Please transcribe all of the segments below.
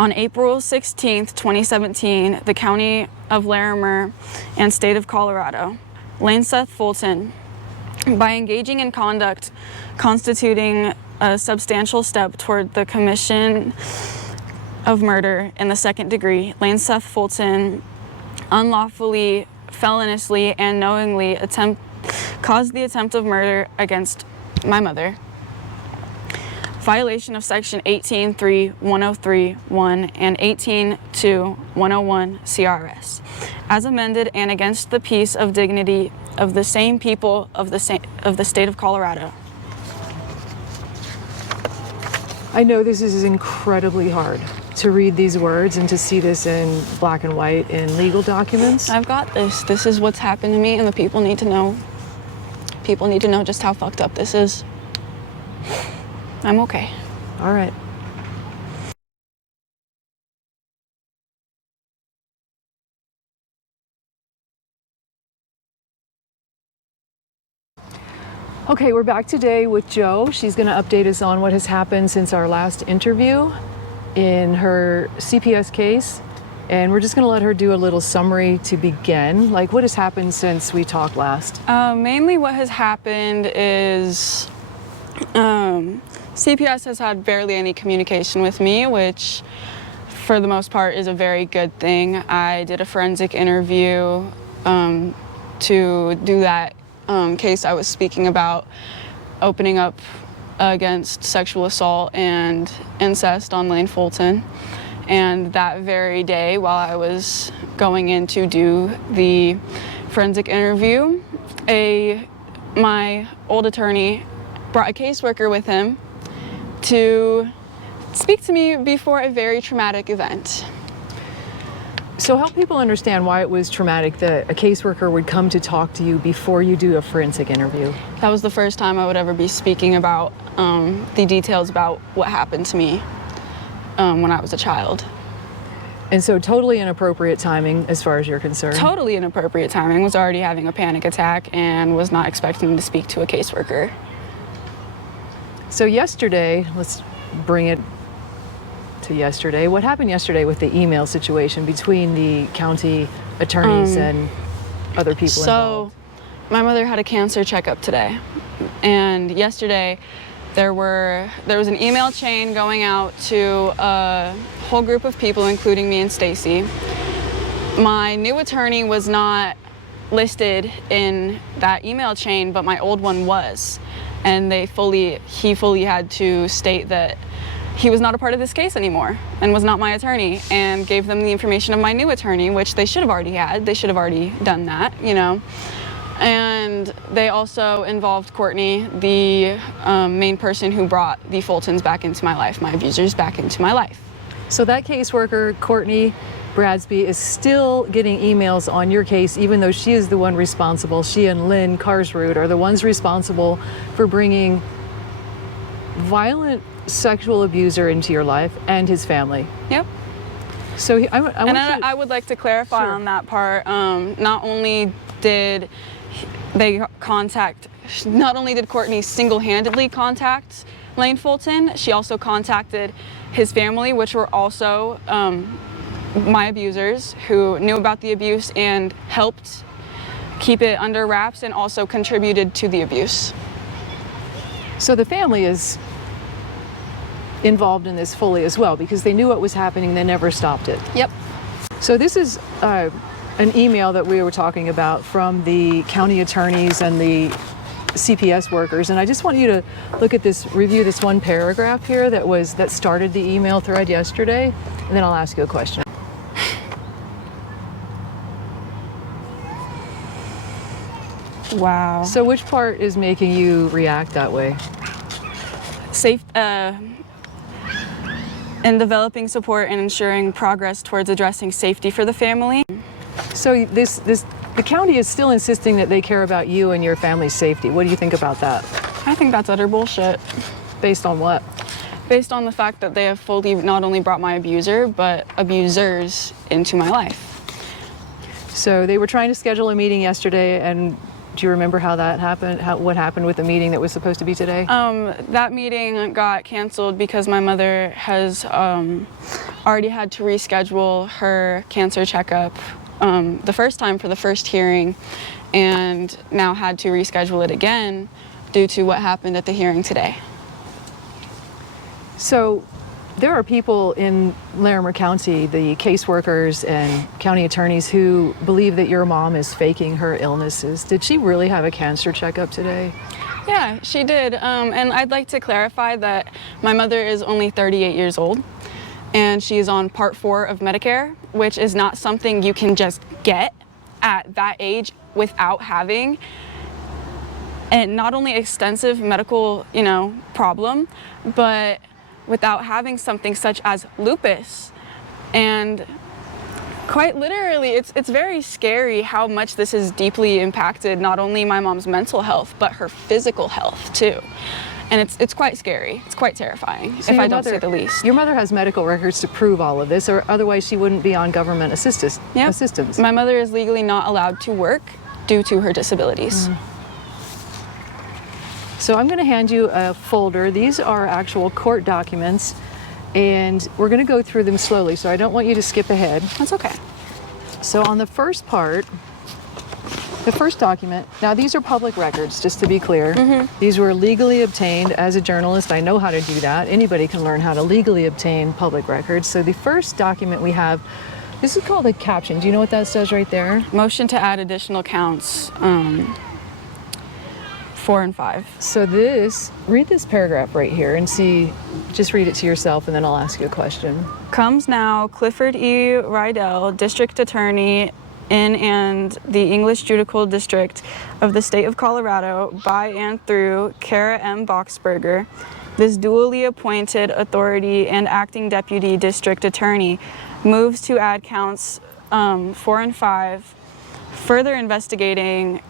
On April 16, 2017, the County of Larimer and State of Colorado, Lane Seth Fulton, by engaging in conduct constituting a substantial step toward the commission of murder in the second degree, Lane Seth Fulton unlawfully, feloniously, and knowingly caused the attempt of murder against my mother. Violation of Section 18.3.103.1 and 18.2.101 CRS, as amended, and against the peace of dignity of the same people of the state of Colorado. I know this is incredibly hard to read these words and to see this in black and white in legal documents. I've got this. This is what's happened to me, and the people need to know. People need to know just how fucked up this is. I'm okay. All right. Okay, we're back today with Jo. She's going to update us on what has happened since our last interview in her CPS case. And we're just going to let her do a little summary to begin. Like, what has happened since we talked last? Mainly what has happened is CPS has had barely any communication with me, which for the most part is a very good thing. I did a forensic interview to do that case I was speaking about, opening up against sexual assault and incest on Lane Fulton. And that very day, while I was going in to do the forensic interview, my old attorney brought a caseworker with him to speak to me before a very traumatic event. So help people understand why it was traumatic that a caseworker would come to talk to you before you do a forensic interview. That was the first time I would ever be speaking about the details about what happened to me when I was a child. And so totally inappropriate timing as far as you're concerned. Totally inappropriate timing. Was already having a panic attack and was not expecting to speak to a caseworker. So yesterday, let's bring it to yesterday. What happened yesterday with the email situation between the county attorneys and other people involved? So my mother had a cancer checkup today, and yesterday there was an email chain going out to a whole group of people, including me and Stacy. My new attorney was not listed in that email chain, but my old one was. And he fully had to state that he was not a part of this case anymore and was not my attorney, and gave them the information of my new attorney, which they should have already had. They should have already done that, you know. And they also involved Courtney, the main person who brought the Fultons back into my life, my abusers back into my life. So that caseworker, Courtney Bradsby, is still getting emails on your case, even though she is the one responsible. She and Lynn Carsrud are the ones responsible for bringing violent sexual abuser into your life and his family. Yep. So I would like to clarify on that part. Not only did Courtney single-handedly contact Lane Fulton, she also contacted his family, which were also my abusers, who knew about the abuse and helped keep it under wraps and also contributed to the abuse. So the family is involved in this fully as well, because they knew what was happening, they never stopped it. Yep. So this is an email that we were talking about from the county attorneys and the CPS workers, and I just want you to review this one paragraph here that started the email thread yesterday, and then I'll ask you a question. Wow. So which part is making you react that way? In developing support and ensuring progress towards addressing safety for the family. So the county is still insisting that they care about you and your family's safety. What do you think about that? I think that's utter bullshit. Based on what? Based on the fact that they have fully not only brought my abuser, but abusers into my life. So they were trying to schedule a meeting yesterday, and do you remember how that happened? What happened with the meeting that was supposed to be today? That meeting got canceled because my mother has already had to reschedule her cancer checkup the first time for the first hearing, and now had to reschedule it again due to what happened at the hearing today. So there are people in Larimer County, the caseworkers and county attorneys, who believe that your mom is faking her illnesses. Did she really have a cancer checkup today? Yeah, she did. And I'd like to clarify that my mother is only 38 years old, and she is on Part 4 of Medicare, which is not something you can just get at that age without having and not only extensive medical, problem, but without having something such as lupus. And quite literally, it's very scary how much this has deeply impacted not only my mom's mental health, but her physical health too. And it's quite scary. It's quite terrifying, So if your I don't mother- say the least. Your mother has medical records to prove all of this, or otherwise she wouldn't be on government assistance. My mother is legally not allowed to work due to her disabilities. So I'm going to hand you a folder. These are actual court documents, and we're going to go through them slowly, so I don't want you to skip ahead. That's okay. So on the first part, the first document, now these are public records, just to be clear. These were legally obtained. As a journalist, I know how to do that. Anybody can learn how to legally obtain public records. So the first document we have, this is called a caption. Do you know what that says right there? Motion to add additional counts, 4 and 5. So read this paragraph right here and just read it to yourself, and then I'll ask you a question. Comes now Clifford E. Rydell, District Attorney in and the English Judicial District of the State of Colorado, by and through Kara M. Boxberger, this duly appointed authority and acting Deputy District Attorney, moves to add counts 4 and 5. Further investigation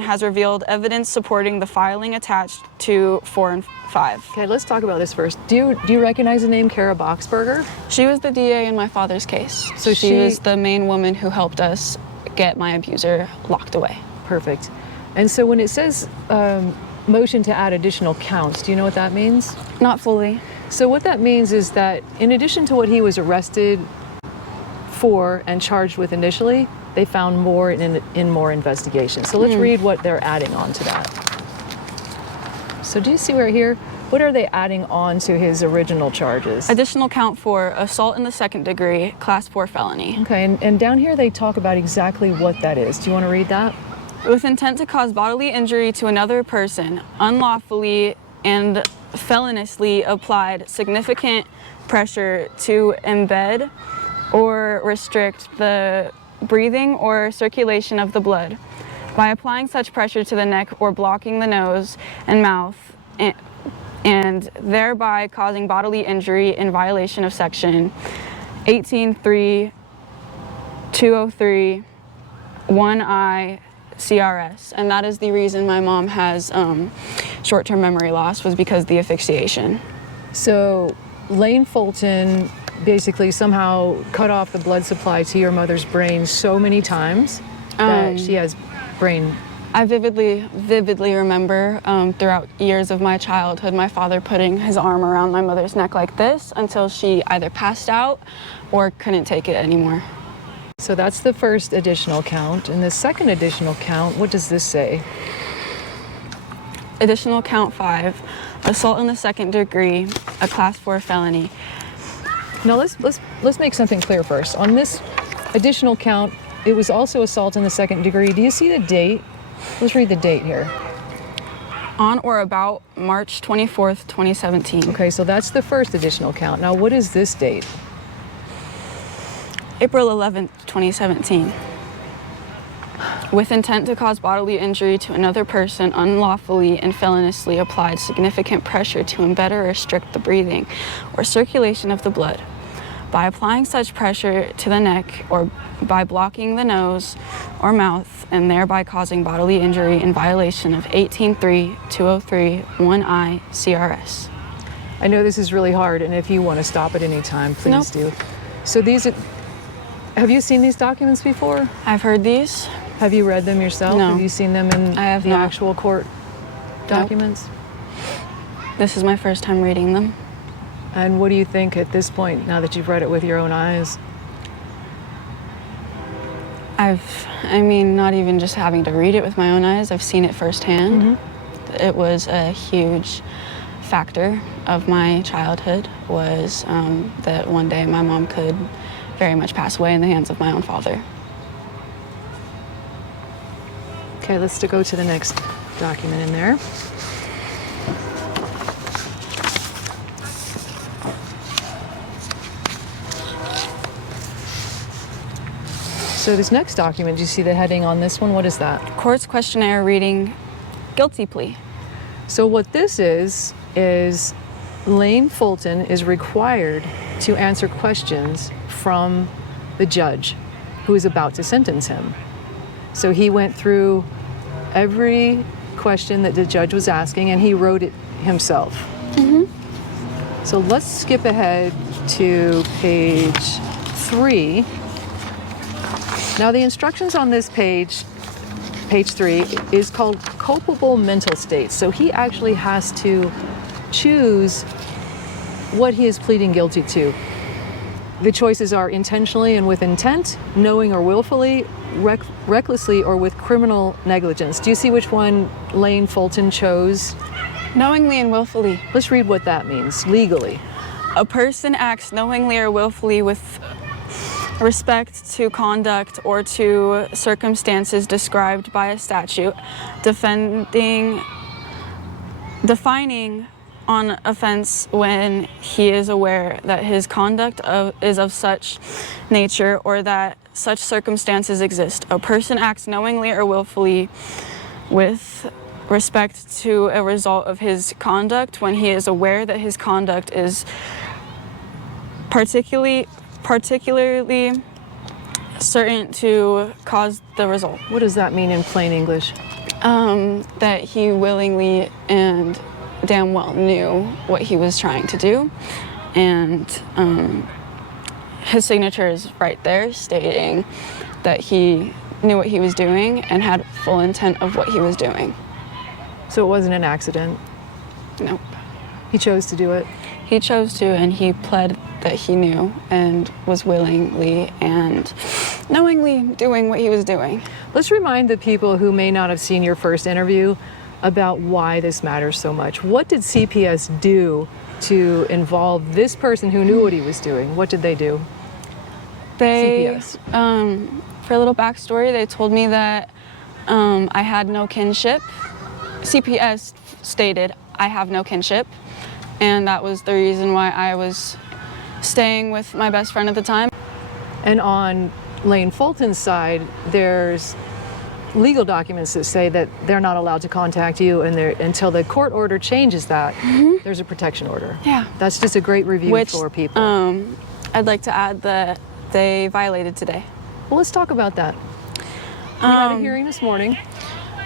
has revealed evidence supporting the filing attached to 4 and 5. Okay, let's talk about this first. Do you recognize the name Kara Boxberger? She was the DA in my father's case. So she was the main woman who helped us get my abuser locked away. Perfect. And so when it says motion to add additional counts, do you know what that means? Not fully. So what that means is that in addition to what he was arrested for and charged with initially, they found more in more investigation. So let's read what they're adding on to that. So do you see right here? What are they adding on to his original charges? Additional count 4, assault in the second degree, class 4 felony. Okay, and down here they talk about exactly what that is. Do you want to read that? With intent to cause bodily injury to another person, unlawfully and feloniously applied significant pressure to embed or restrict the breathing or circulation of the blood by applying such pressure to the neck or blocking the nose and mouth and thereby causing bodily injury in violation of section 18.3.203 1I CRS. And that is the reason my mom has short-term memory loss, was because of the asphyxiation. So Lane Fulton basically somehow cut off the blood supply to your mother's brain so many times that she has brain. I vividly remember throughout years of my childhood, my father putting his arm around my mother's neck like this until she either passed out or couldn't take it anymore. So that's the first additional count. And the second additional count, what does this say? Additional count 5, assault in the second degree, a class 4 felony. Now let's make something clear first. On this additional count, it was also assault in the second degree. Do you see the date? Let's read the date here. On or about March 24th, 2017. Okay, so that's the first additional count. Now what is this date? April 11th, 2017. With intent to cause bodily injury to another person, unlawfully and feloniously applied significant pressure to embed or restrict the breathing or circulation of the blood by applying such pressure to the neck or by blocking the nose or mouth and thereby causing bodily injury in violation of 18.3.203 1I CRS. I know this is really hard, and if you want to stop at any time, please do. So have you seen these documents before? I've heard these. Have you read them yourself? No. Have you seen them in I have the not. actual court documents? This is my first time reading them. And what do you think at this point, now that you've read it with your own eyes? I mean, not even just having to read it with my own eyes, I've seen it firsthand. It was a huge factor of my childhood, was that one day my mom could very much pass away in the hands of my own father. Okay, let's go to the next document in there. So this next document, do you see the heading on this one? What is that? Court's questionnaire reading guilty plea. So what this is Lane Fulton is required to answer questions from the judge who is about to sentence him. So he went through every question that the judge was asking and he wrote it himself. So let's skip ahead to page 3. Now the instructions on this page 3, is called culpable mental states. So he actually has to choose what he is pleading guilty to. The choices are intentionally and with intent, knowing or willfully, recklessly, or with criminal negligence. Do you see which one Lane Fulton chose? Knowingly and willfully. Let's read what that means legally. A person acts knowingly or willfully with respect to conduct or to circumstances described by a statute, defining on offense when he is aware that his conduct is of such nature or that such circumstances exist. A person acts knowingly or willfully with respect to a result of his conduct when he is aware that his conduct is particularly certain to cause the result. What does that mean in plain English? That he willingly and damn well knew what he was trying to do, and his signature is right there stating that he knew what he was doing and had full intent of what he was doing. So it wasn't an accident? Nope. He chose to do it? He chose to, and he pled that he knew and was willingly and knowingly doing what he was doing. Let's remind the people who may not have seen your first interview about why this matters so much. What did CPS do to involve this person who knew what he was doing? What did they do? CPS. For a little backstory, they told me that I had no kinship. CPS stated I have no kinship, and that was the reason why I was staying with my best friend at the time. And on Lane Fulton's side, there's legal documents that say that they're not allowed to contact you, and until the court order changes that, there's a protection order. Yeah. That's just a great review for people. I'd like to add that they violated today. Well, let's talk about that. We had a hearing this morning.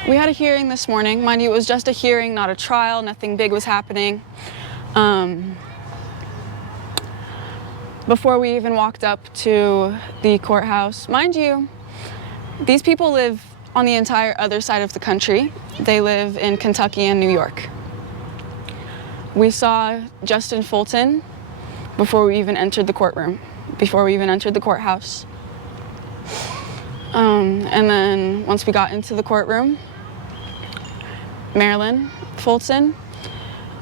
We had a hearing this morning. Mind you, it was just a hearing, not a trial. Nothing big was happening. Before we even walked up to the courthouse, mind you, these people live on the entire other side of the country. They live in Kentucky and New York. We saw Justin Fulton before we even entered the courtroom, before we even entered the courthouse. And then once we got into the courtroom, Marilyn Fulton,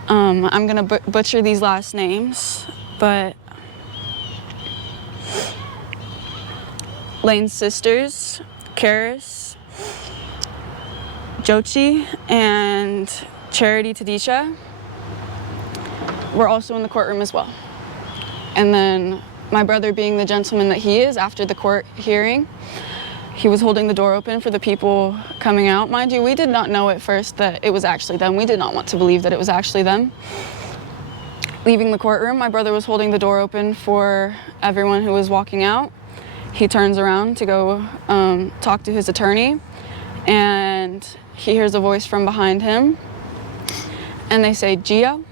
I'm gonna butcher these last names, but Lane's sisters, Karis, Jochi, and Charity Tadisha were also in the courtroom as well. And then my brother, being the gentleman that he is, after the court hearing, he was holding the door open for the people coming out. Mind you, we did not know at first that it was actually them. We did not want to believe that it was actually them. Leaving the courtroom, my brother was holding the door open for everyone who was walking out. He turns around to go talk to his attorney, and he hears a voice from behind him, and they say, "Gio,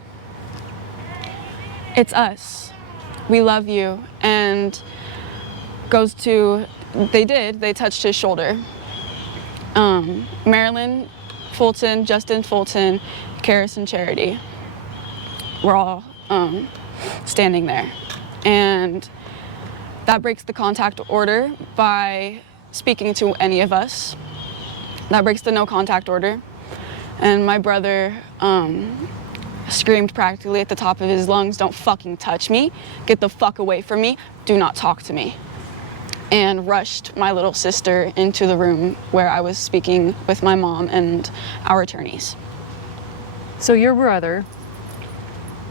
it's us. We love you." And they touched his shoulder. Marilyn Fulton, Justin Fulton, Karis, and Charity were all standing there. And that breaks the contact order by speaking to any of us. That breaks the no contact order. And my brother screamed practically at the top of his lungs, "Don't fucking touch me. Get the fuck away from me. Do not talk to me." And rushed my little sister into the room where I was speaking with my mom and our attorneys. So your brother,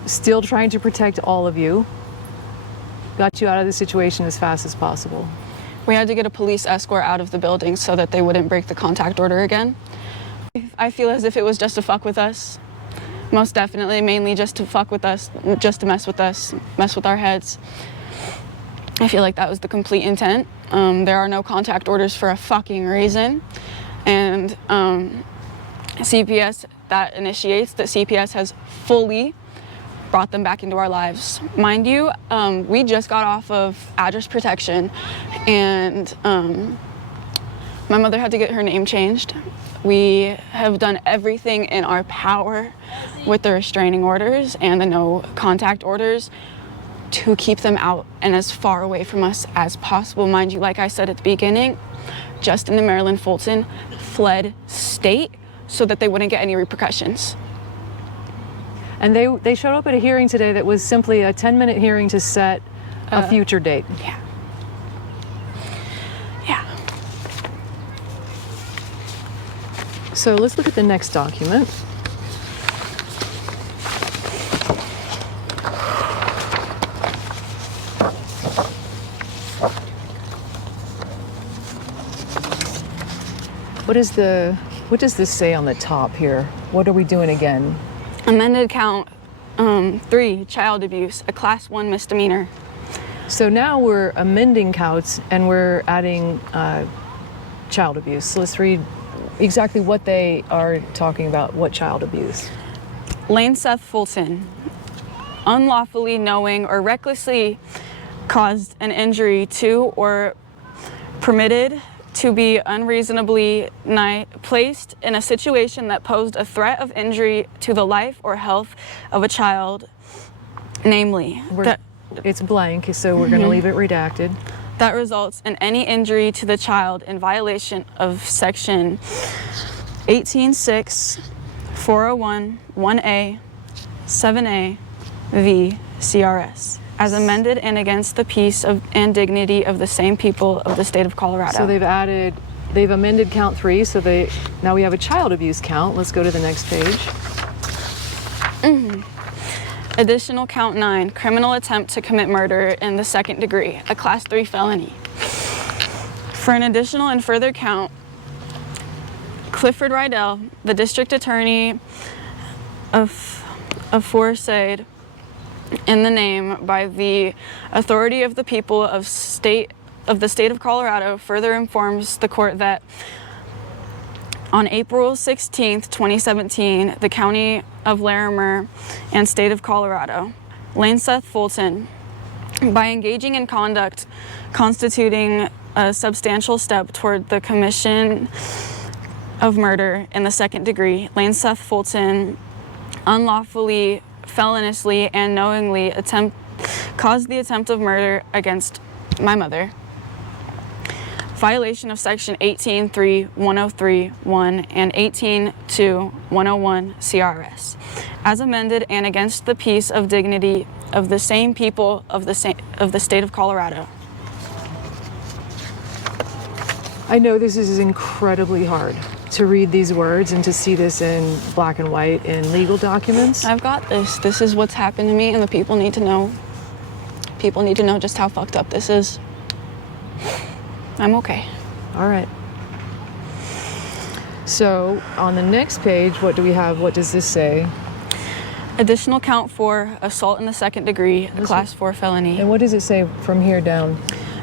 still trying to protect all of you, got you out of the situation as fast as possible. We had to get a police escort out of the building so that they wouldn't break the contact order again. I feel as if it was just to fuck with us. Most definitely, mainly just to fuck with us, just to mess with us, mess with our heads. I feel like that was the complete intent. There are no contact orders for a fucking reason. And CPS, that initiates that CPS has fully brought them back into our lives. Mind you, we just got off of address protection, and my mother had to get her name changed. We have done everything in our power with the restraining orders and the no contact orders to keep them out and as far away from us as possible. Mind you, like I said at the beginning, Justin and Marilyn Fulton fled state so that they wouldn't get any repercussions. And they showed up at a hearing today that was simply a 10-minute hearing to set a future date. Yeah. Yeah. So let's look at the next document. What does this say on the top here? What are we doing again? Amended count 3, child abuse, a class 1 misdemeanor. So now we're amending counts and we're adding child abuse. So let's read exactly what they are talking about. What child abuse? Lane Seth Fulton, unlawfully knowing or recklessly caused an injury to or permitted to be unreasonably placed in a situation that posed a threat of injury to the life or health of a child, namely, it's blank, so we're going to leave it redacted. That results in any injury to the child in violation of Section 18.6, 401, 1A, 7A, v. CRS, as amended and against the peace and dignity of the same people of the state of Colorado. So they've amended count 3, so now we have a child abuse count. Let's go to the next page. Additional count 9, criminal attempt to commit murder in the 2nd degree, a class 3 felony. For an additional and further count, Clifford Rydell, the district attorney of Forsyth, in the name by the authority of the people of the state of Colorado, further informs the court that on April 16th, 2017, the county of Larimer and state of Colorado, Lane Seth Fulton, by engaging in conduct constituting a substantial step toward the commission of murder in the 2nd degree, Lane Seth Fulton unlawfully, feloniously, and knowingly caused the attempt of murder against my mother. Violation of Section 18.3, 103.1, and 18.2, 101 CRS, as amended and against the peace of dignity of the same people of the state of Colorado. I know this is incredibly hard to read these words and to see this in black and white in legal documents. I've got this. This is what's happened to me, and the people need to know. People need to know just how fucked up this is. I'm okay. All right. So on the next page, what do we have? What does this say? Additional count 4, assault in the 2nd degree, a class 4 felony. And what does it say from here down?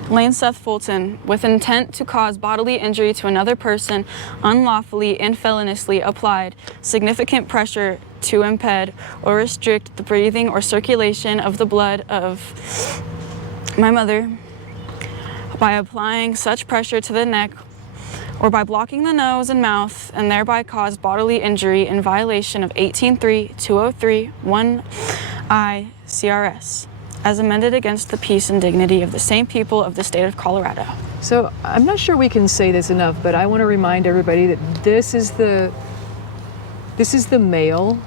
Lane Seth Fulton, with intent to cause bodily injury to another person, unlawfully and feloniously applied significant pressure to impede or restrict the breathing or circulation of the blood of my mother by applying such pressure to the neck or by blocking the nose and mouth and thereby cause bodily injury in violation of 18.3, 203, 1 I, CRS, as amended against the peace and dignity of the same people of the state of Colorado. So I'm not sure we can say this enough, but I want to remind everybody that this is the mail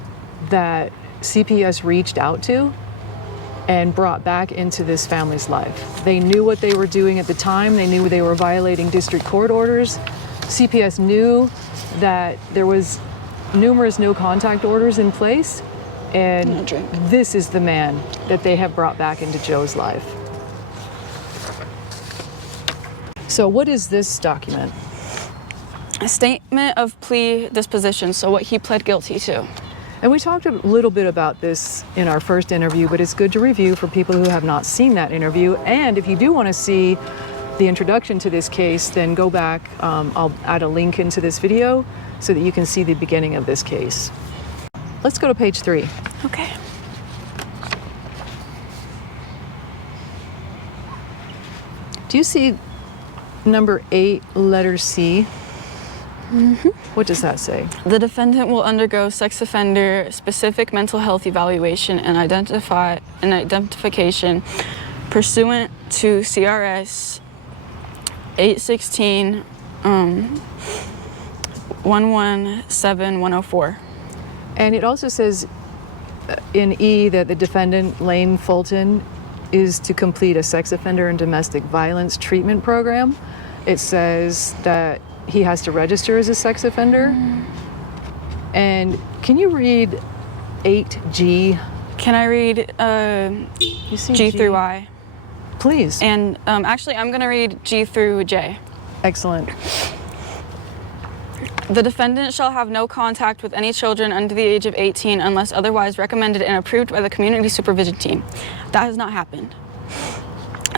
that CPS reached out to and brought back into this family's life. They knew what they were doing at the time. They knew they were violating district court orders. CPS knew that there was numerous no contact orders in place, and this is the man that they have brought back into Joe's life. So what is this document? A statement of plea disposition, so what he pled guilty to. And we talked a little bit about this in our first interview, but it's good to review for people who have not seen that interview. And if you do want to see the introduction to this case, then go back. I'll add a link into this video so that you can see the beginning of this case. Let's go to page 3. Okay. Do you see number 8, letter C? Mm-hmm. What does that say? The defendant will undergo sex offender specific mental health evaluation and identification pursuant to CRS 816 117104. And it also says in E that the defendant, Lane Fulton, is to complete a sex offender and domestic violence treatment program. It says that he has to register as a sex offender. And can you read 8G? Can I read You see G through I? Please. And actually, I'm going to read G through J. Excellent. The defendant shall have no contact with any children under the age of 18 unless otherwise recommended and approved by the community supervision team. That has not happened.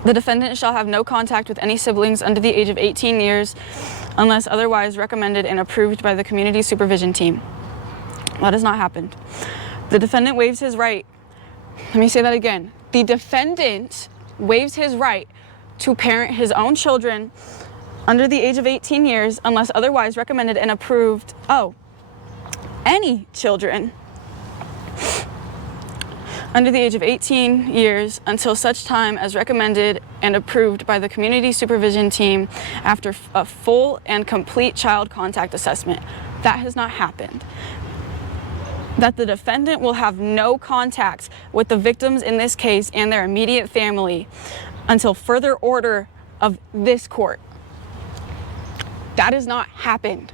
The defendant shall have no contact with any siblings under the age of 18 years unless otherwise recommended and approved by the community supervision team. That has not happened. The defendant waives his right. Let me say that again. The defendant waives his right to parent his own children under the age of 18 years unless otherwise recommended and approved. Any children under the age of 18 years until such time as recommended and approved by the community supervision team after a full and complete child contact assessment. That has not happened. That the defendant will have no contact with the victims in this case and their immediate family until further order of this court. That has not happened.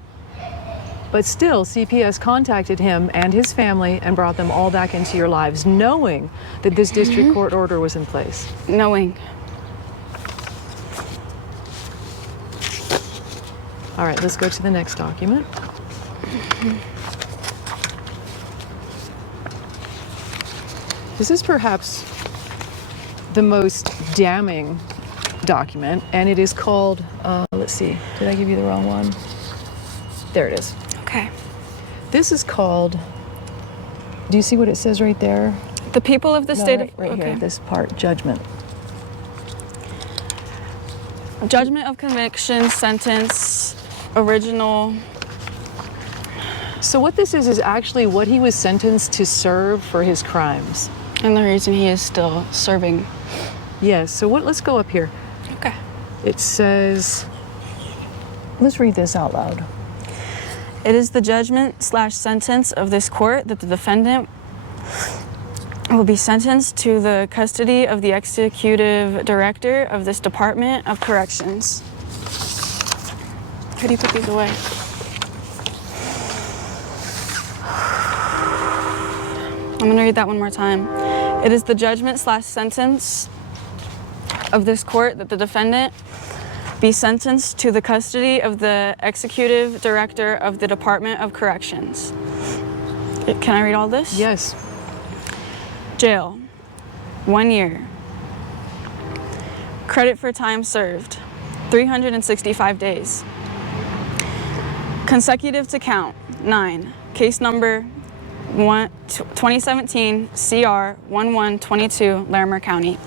But still, CPS contacted him and his family and brought them all back into your lives, knowing that this district court order was in place. Knowing. All right, let's go to the next document. This is perhaps the most damning document, and it is called, let's see, did I give you the wrong one? There it is. Okay. This is called, do you see what it says right there? The people of the state of... Right okay. here, this part, judgment. Judgment of conviction, sentence, original... So what this is actually what he was sentenced to serve for his crimes. And the reason he is still serving. Yes, so let's go up here. Okay. It says, let's read this out loud. It is the judgment/sentence of this court that the defendant will be sentenced to the custody of the executive director of this Department of Corrections. How do you put these away? I'm gonna read that one more time. It is the judgment/sentence of this court that the defendant be sentenced to the custody of the executive director of the Department of Corrections. Can I read all this? Yes. Jail, 1 year. Credit for time served, 365 days. Consecutive to count, 9. Case number 2017 CR 1122, Larimer County.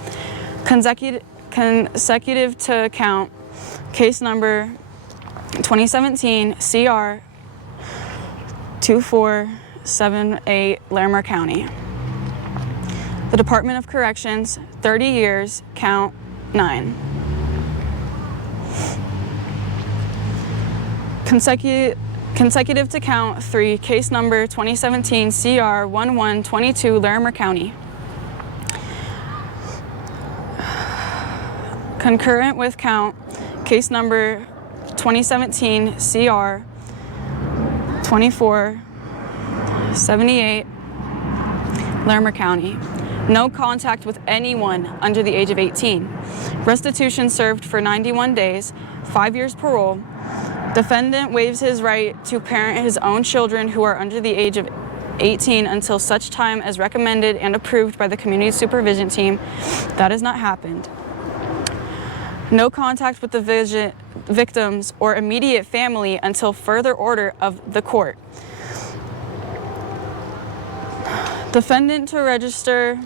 Consecutive to count, case number 2017 CR 2478, Larimer County. The Department of Corrections, 30 years, count 9. Consecutive to count 3, case number 2017 CR 1122, Larimer County. Concurrent with count, case number 2017 CR 2478, Larimer County. No contact with anyone under the age of 18. Restitution served for 91 days, 5 years parole. Defendant waives his right to parent his own children who are under the age of 18 until such time as recommended and approved by the community supervision team. That has not happened. No contact with the victims or immediate family until further order of the court. Defendant to register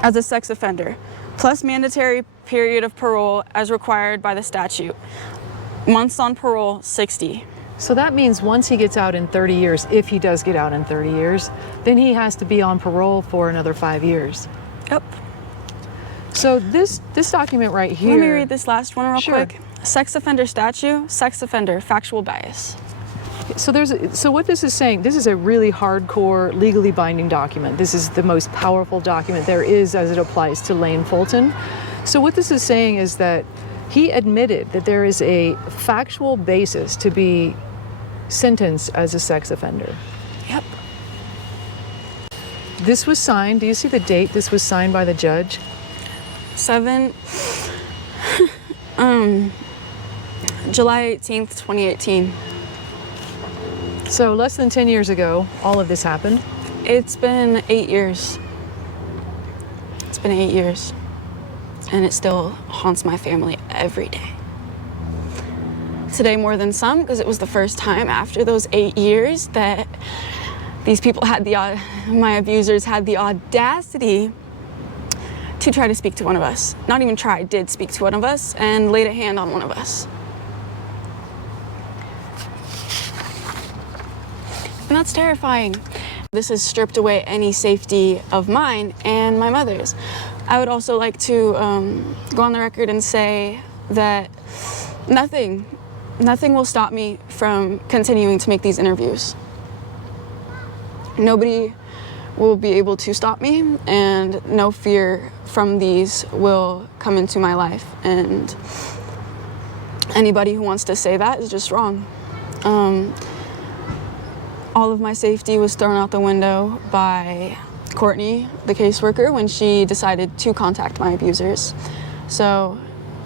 as a sex offender, plus mandatory period of parole as required by the statute. Months on parole, 60. So that means once he gets out in 30 years, if he does get out in 30 years, then he has to be on parole for another 5 years. Yep. So this document right here. Let me read this last one real Sure. quick. Sex offender statute, sex offender, factual bias. So what this is saying, this is a really hardcore, legally binding document. This is the most powerful document there is as it applies to Lane Fulton. So what this is saying is that he admitted that there is a factual basis to be sentenced as a sex offender. Yep. This was signed, do you see the date this was signed by the judge? 7, July 18th, 2018. So less than 10 years ago, all of this happened. It's been 8 years. It's been 8 years. And it still haunts my family every day. Today more than some, because it was the first time after those 8 years that these people had my abusers had the audacity to try to speak to one of us. Not even try, did speak to one of us and laid a hand on one of us. And that's terrifying. This has stripped away any safety of mine and my mother's. I would also like to go on the record and say that nothing will stop me from continuing to make these interviews. Nobody will be able to stop me, and no fear from these will come into my life. And anybody who wants to say that is just wrong. All of my safety was thrown out the window by Courtney, the caseworker, when she decided to contact my abusers. So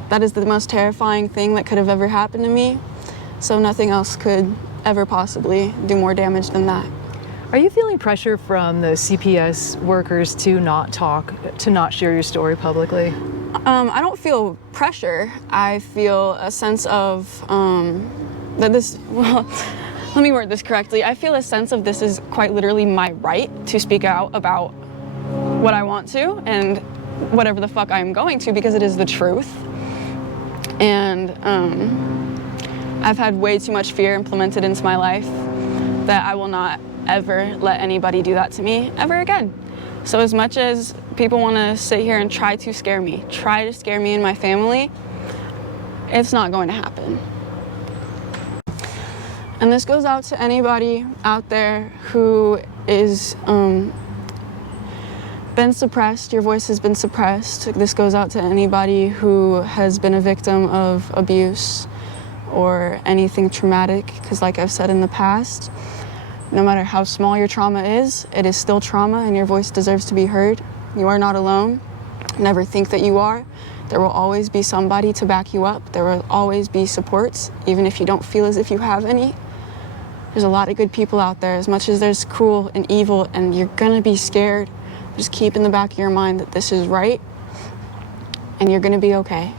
that is the most terrifying thing that could have ever happened to me. So nothing else could ever possibly do more damage than that. Are you feeling pressure from the CPS workers to not talk, to not share your story publicly? I don't feel pressure. I feel a sense of that this, well, let me word this correctly. I feel a sense of this is quite literally my right to speak out about what I want to and whatever the fuck I'm going to, because it is the truth. And I've had way too much fear implemented into my life that I will not ever let anybody do that to me ever again. So as much as people want to sit here and try to scare me and my family, it's not going to happen. And this goes out to anybody out there who is been suppressed, your voice has been suppressed. This goes out to anybody who has been a victim of abuse or anything traumatic, because like I've said in the past, no matter how small your trauma is, it is still trauma and your voice deserves to be heard. You are not alone. Never think that you are. There will always be somebody to back you up. There will always be supports, even if you don't feel as if you have any. There's a lot of good people out there. As much as there's cruel and evil and you're gonna be scared, just keep in the back of your mind that this is right and you're gonna be okay.